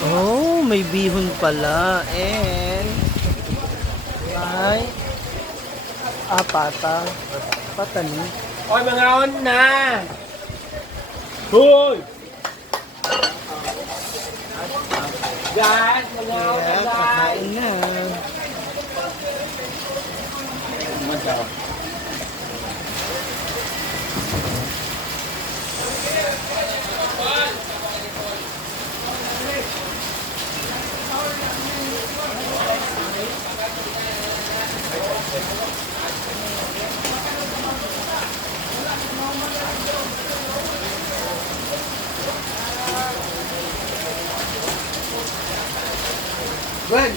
Oh, may bihon pala. And may pata. Pata ni. Oy, mga on na! Hoy! Guys, mga on na Kaya guys! kakain na. Gwen!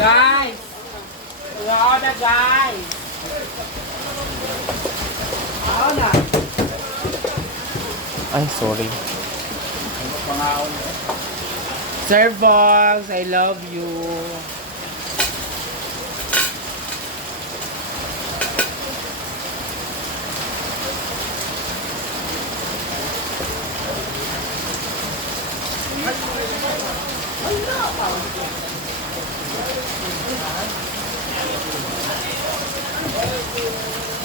Guys! Mga on na guys! Ay, sorry. Sir Vox, I love you.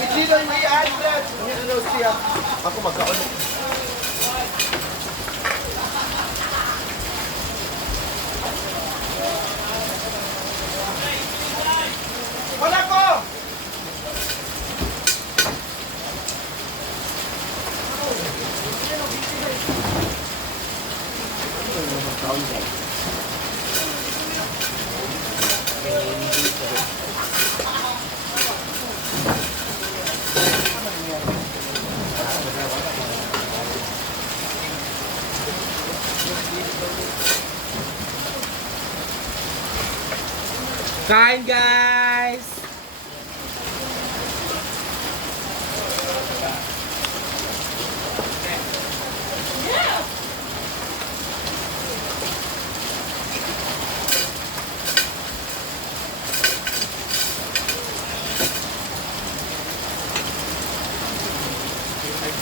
Bitli lang may address! Ano siya? Ako magkaon. Wala ko! Kain guys!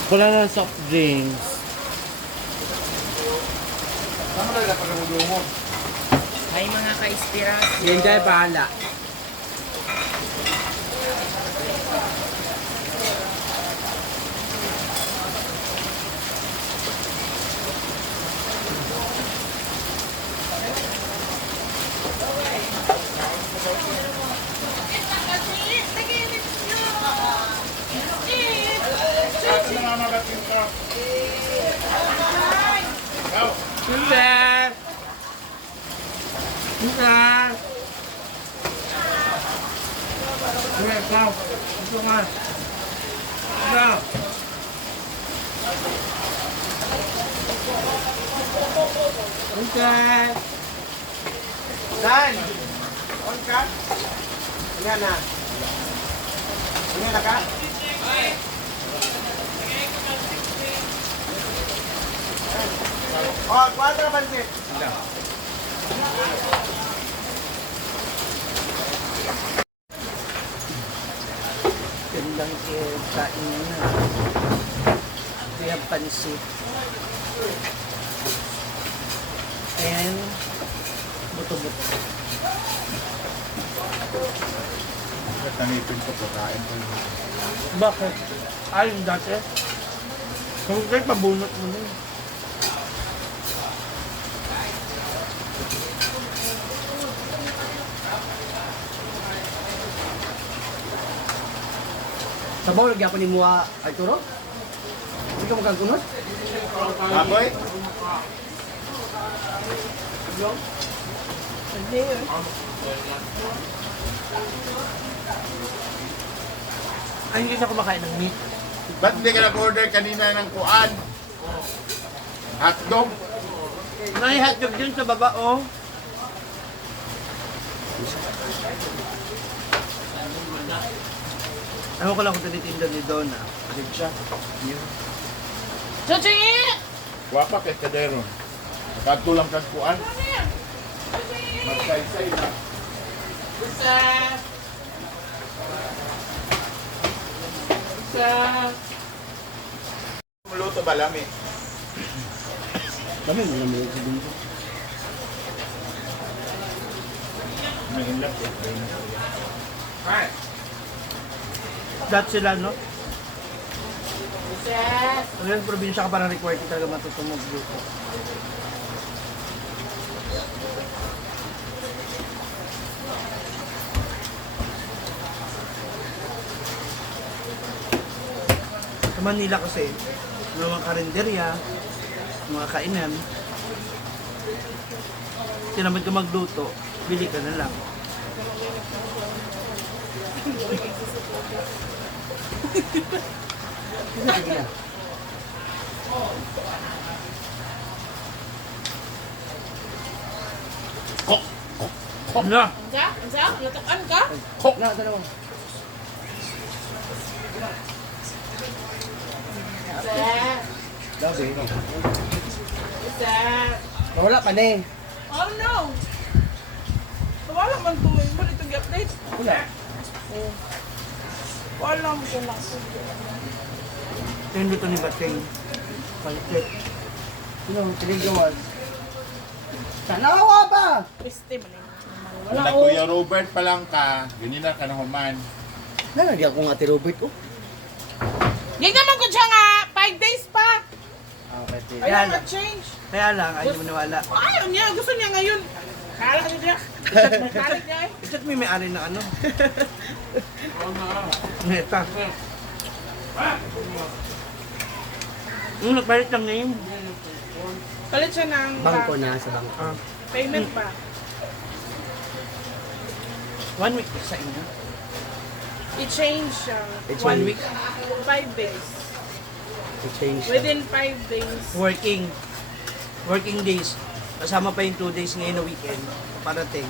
Wala na soft drinks. Tama na lang pag mo. Hay mga ka-inspirasyon. Yan dyan, bahala. Sir! Sir! Sir, ikaw. Gusto ka. Ikaw. Sir! Dan! On ka? Nga na. Nga na ka? Oh, 4 pansit. Gandang kain na. Kaya pansit. And buto-buto. Tanipin ko po, kain ko. Bakit? Ay, yung dati. Kung kayo pabunot mo na. Sabaw lagi ako ni Mua Arturo. Hindi ka magkagunot? Apoy? Ay, hindi na kumakain ng meat. Ba't hindi ka nag-order kanina ng kuan? Hotdog? May hotdog dun sa baba, oh. Ako ko lang kung tinitinda ni Donna. Alig siya. Chuchi! Wapa kay Kadero. Nakatulang kang kuan. Magsaysay na. Sir! Sir! luto ba lami? Dami mo naman sa dito. May inlap eh. Dat sila, no? Kung yung probinsya ka parang required ka talaga matutong magluto. Sa Manila kasi, yung mga karinderya, mga kainan, tinamad ka magluto, bili ka na lang. Sige na. Ano? Unsa? Unsa? Lutukan ka? Na, dalawa. Sir. Dami. Sir. Wala pa na eh. Oh no. Wala man to. Balik itong update. Wala. Wala mo ko lang. Ito yung luto ni Bating. Palikit. Sino? Tinigawan. Sana nawawa ba? Piste man eh. Kung Wala na ko. Kuya Robert pa lang ka, ganyan na ka na human. Nalagi ako nga Ate Robert ko. Yan naman ko siya nga. 5 days pa. Ah, pwede. Ayaw na-change. Kaya lang, ayaw mo nawala. Ayaw niya. Gusto niya ngayon. Kala ka niya. Kalit niya eh. Isa't may may-ari ng ano? Meta. Nagpalit ng name. Kalit siya ng Bangko na sa bangko. Ah, payment pa. 1 week sa inyo. I-change siya. It's 1 week. 5 days. I-change siya. Within 5 days. Working days. Kasama pa yung 2 days ngayon na weekend. Parating.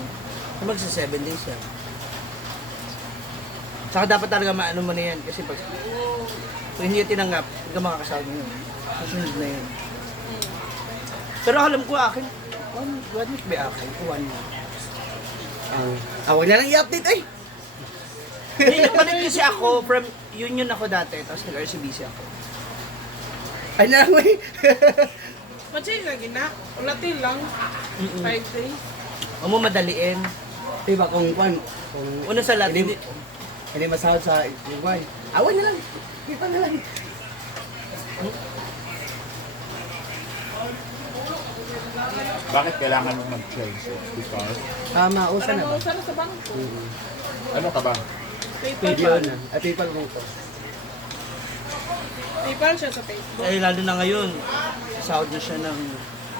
Magsa 7 days yan. Saka dapat talaga maano mo na yan. Kasi pag kung hindi tinanggap, hindi ka makakasama yun. Susunod na yun. Pero alam ko akin, 1 week ba akin? 1 week. Huwag na lang i-update eh. Hindi, nagpalit kasi ako from union ako dati, tapos nag-RCBC ako. Ay na lang eh. Ma-change lagi na. Ulatin lang. 5 days. Huwag mo madaliin. Diba kung kung Una sa lahat, hindi, hindi, hindi masahod sa Uruguay. Away na lang. Kita na lang. Bakit kailangan mo mag-change? Because, Tama, usa Para na ba? mausa na sa bangko. ano ka ba? PayPal Video pa. na. Ay, PayPal mo ko. PayPal siya sa Facebook. eh lalo na ngayon, sahod na siya ng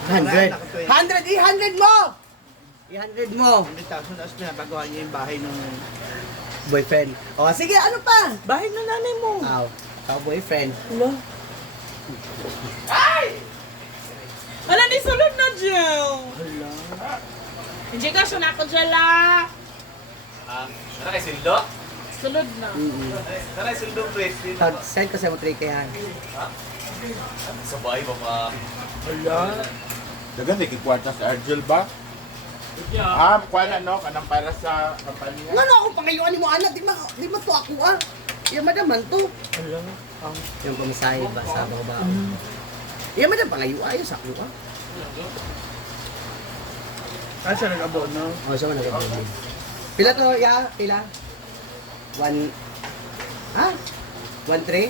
100. 100! I-100 mo! I-100 mo! 100,000, tapos pinapagawa niya yung bahay ng Boyfriend. O, sige, ano pa? bahay ng nanay mo. Aw, ikaw boyfriend. Wala. Wala ni sulod na, Jill. Wala. Hindi ka siya na ako, Jella. Tara kay Sildo? Sulod na. Tara kay Sildo, please. Send ko sa mo 3K han. Sabay ba pa? Wala. Dagan, nagkikwarta sa Argel ba? Kuha na no, kanang para sa kampanya. Nga na ako pangayuan mo anak, di ma to ako ah. Iya madam man to. Wala. Yung pamasahe ba sa baba. Iya madam pangayuan ayo sa ako ah. Ah, siya nag-abono. O, siya man nag-abot. Pila to, ya? Pila? 1... Ha? 1-3?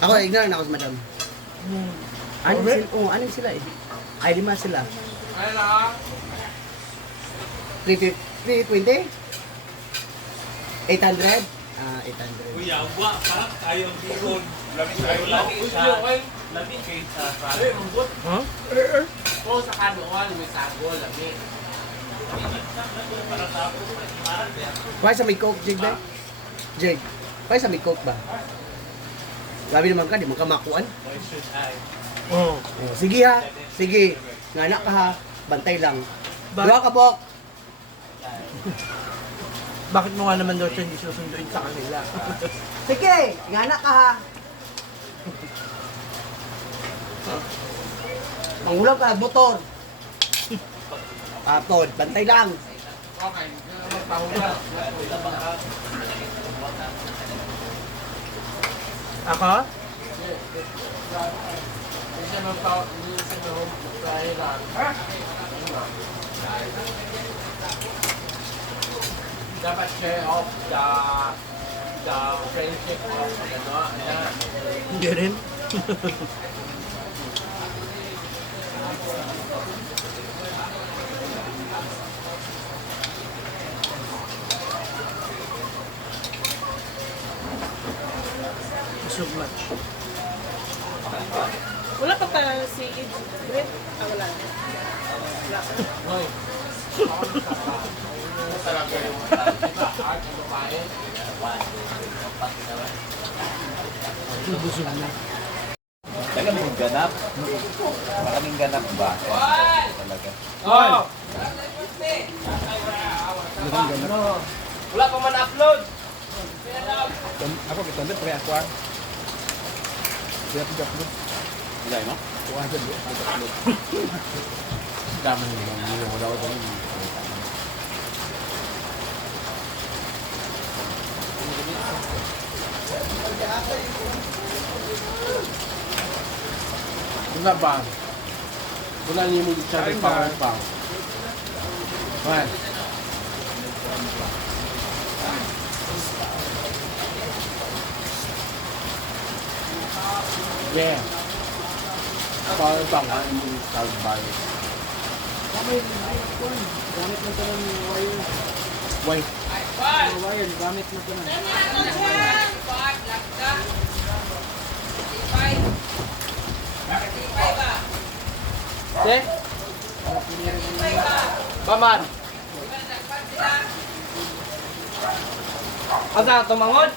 Ako, ignore na ako sa madam. Ano Okay. sila? Oo, ano sila eh? Ay, 5 sila. Ano na? 320? 800? Ah, 800. Kuya, wa pa kayo dikon. Lami kayo lang. Lami sa lami kay sa pare mambot. Ha? Ko sa kanuan may sago lami. Why sa may coke, Jig ba? Jig, why sa may coke ba? Grabe naman ka, di mo ka makuan. Why should I? Oo. Oh, sige ha, sige. Nganak ka ha, bantay lang. Ba- Dua ka po. Bakit mo nga naman daw siya hindi susunduin sa kanila? Sige, nganak ka ha. Mangulang ka, motor. Atod, bantay lang. Okay, magpahula. Ako? Dapat share of the friendship of anak. Hindi rin. Busog much. Wala pa pa si Brit. Wala. Wala. Busog na. Maraming ganap. Maraming ganap ba? Talaga. Oh! Wala pa man upload! Ako kita ulit, pre ako ah. Kaya ako upload. Ilay mo? Kuha sa doon. Dami nyo. Wala ko doon. Wala ba? Wala niyo mo siya ng power pa. Right. Yeah. Power pa nga yung salbay. Gamit mo ito ng wire. Wait. Wire, gamit mo ito na. Se? Paman? Asa tumangon?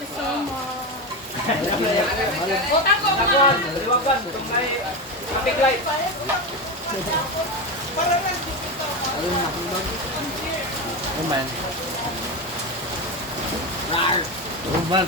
Takon, liwagan, tumay, traffic light. Oh man. Rar. Oh man.